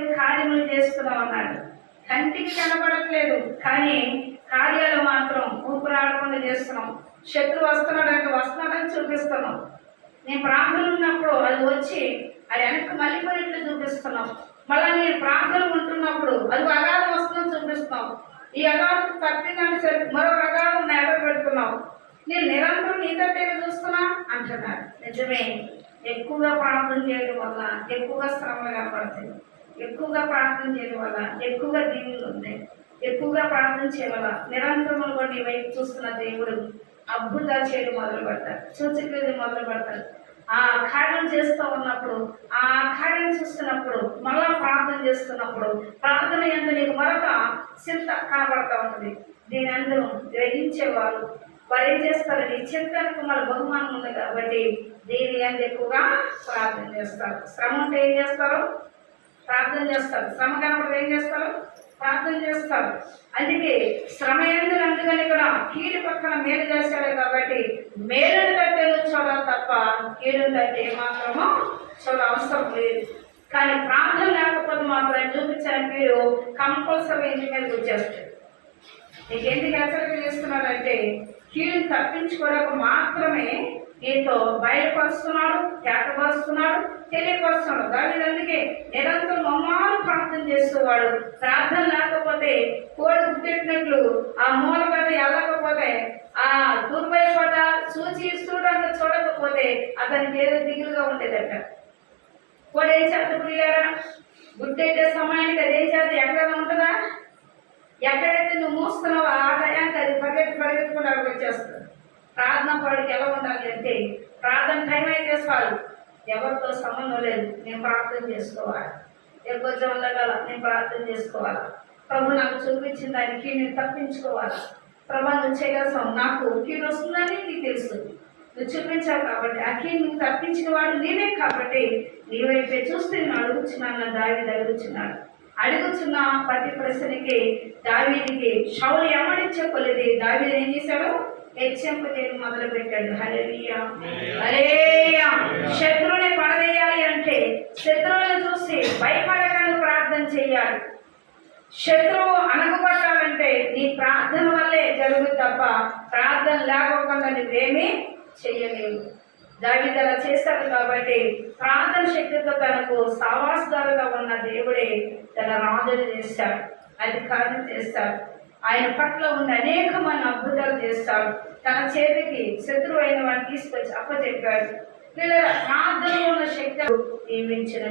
కార్యములు చేస్తున్నాం అన్నాడు. కంటికి కనబడట్లేదు కానీ కార్యాలు మాత్రం ఊపిరాడకుండా చేస్తున్నాం. శత్రువు వస్తున్నాడంటే వస్తున్నాడని చూపిస్తున్నాం. నేను ప్రార్థన ఉన్నప్పుడు అది వచ్చి అది వెనక్కి మళ్ళీపోయినట్లు చూపిస్తున్నాం. మళ్ళీ నేను ప్రార్థన ఉంటున్నప్పుడు అది అగాధం వస్తుందని చూపిస్తున్నాం. ఈ అగాధం తప్పిందని సరే మరొక అగాధం నేల పెడుతున్నావు. నేను నిరంతరం నీ చూస్తున్నా అంటున్నాడు. నిజమే ఎక్కువగా ప్రార్థన చేయడం వల్ల ఎక్కువగా శ్రమ కనపడుతుంది ఎక్కువగా ప్రార్థన చేయడం వల్ల ఎక్కువగా దీవులు ఉంటాయి ఎక్కువగా ప్రార్థన చేయడం వల్ల నిరంతరం కూడా నీ వైపు చూస్తున్న దేవుడు అద్భుతాలు చేయడం మొదలు పెడతారు సూచక్రియలు మొదలు పెడతారు ఆ కార్యం చేస్తూ ఉన్నప్పుడు ఆ కార్యం చూస్తున్నప్పుడు మళ్ళా ప్రార్థన చేస్తున్నప్పుడు ప్రార్థన ఎంత నీకు మరొక చింత కనబడతా ఉంటుంది. దీని అందరూ గ్రహించేవారు వారు ఏం చేస్తారు. నీ చింతనకు మన బహుమానం ఉంది కాబట్టి దీని అందు ఎక్కువగా ప్రార్థన చేస్తారు. శ్రమ ఉంటే ఏం చేస్తారు? ప్రార్థన చేస్తారు. శ్రమ కనబడితే ఏం చేస్తారు? ప్రార్థన చేస్తారు. అందుకే శ్రమ ఎందుకు? అందుకని కూడా కీడు పక్కన మేలు చేశాడు కాబట్టి మేలును తట్టే చూడాలి తప్ప కీడును తట్టే మాత్రమో చూడ అవసరం లేదు. కానీ ప్రార్థన లేకపోతే మాత్రం చూపించడానికి మీరు కంపల్సరీ ఇంటి మీదకి వచ్చేస్తారు నీకు ఎందుకు హెచ్చరిక చేస్తున్నాడంటే కీడుని తప్పించుకోవడానికి మాత్రమే నీతో బయటపరుస్తున్నాడు తేటపరుస్తున్నాడు తెలియపరుస్తున్నాడు. దాని అందుకే నిరంతరం మమ్మాలు ప్రార్థన చేసేవాడు ప్రార్థన లేకపోతే కోడి గుట్టెట్టినట్లు ఆ మూల కథ వెళ్ళకపోతే ఆ దుర్భయపడ సూచి చూడంగా చూడకపోతే అతనికి ఏదో దిగులుగా ఉండేదట. కోడి ఏం చేత పురిగారా గుట్టెట్టే సమయానికి అది ఏం చేత ఎక్కడ ఉంటుందా? ఎక్కడైతే నువ్వు మూస్తున్నావో ఆ టయానికి అది పరిగెత్తి పరిగెత్తుకుని అక్కడికి వచ్చేస్తుంది. ప్రార్థన వాడికి ఎలా ఉండాలి అంటే ప్రార్థన టైం అయితే చాలు ఎవరితో సంబంధం లేదు. నేను ప్రార్థన చేసుకోవాలి. ఎక్కువ ఉండగల నేను ప్రార్థన చేసుకోవాలా. ప్రభు నాకు చూపించిన దానికి నేను తప్పించుకోవాలా. ప్రభు నువ్వు చేయగలసావు నాకు కీడు వస్తుందని నీకు తెలుసు నువ్వు చూపించావు కాబట్టి ఆ కీడు నువ్వు తప్పించిన వాడు నేనే కాబట్టి నీ వైపే చూస్తే నేను అడుగుచున్నాను దావి అడుగుచున్నాడు. అడుగుచున్న ప్రతి ప్రశ్నకి దావీదికి షౌలు ఎమ్మడించే కొలిది దావీది ఏం చేశాడు? హెచ్చింపు చేయడం మొదలు పెట్టాడు హలేలియా హలేలియా శత్రువు అణగబట్టాలంటే నీ ప్రార్థన వల్లే జరుగు తప్ప ప్రార్థన లేకోకుండా నువ్వేమీ చెయ్యలేవు. దావిది అలా చేశాడు కాబట్టి ప్రార్థన శక్తితో తనకు సావాసదారుగా ఉన్న దేవుడే తన రాజుని చేస్తాడు అధికారం చేస్తాడు ఆయన పట్ల ఉన్న అనేకమైన అద్భుతాలు చేస్తాడు తన చేతికి శత్రువు అయిన వాడిని తీసుకొచ్చి అప్పచెప్పాడు. వీళ్ళ ప్రార్థనలో ఉన్న శక్తి దీవించిన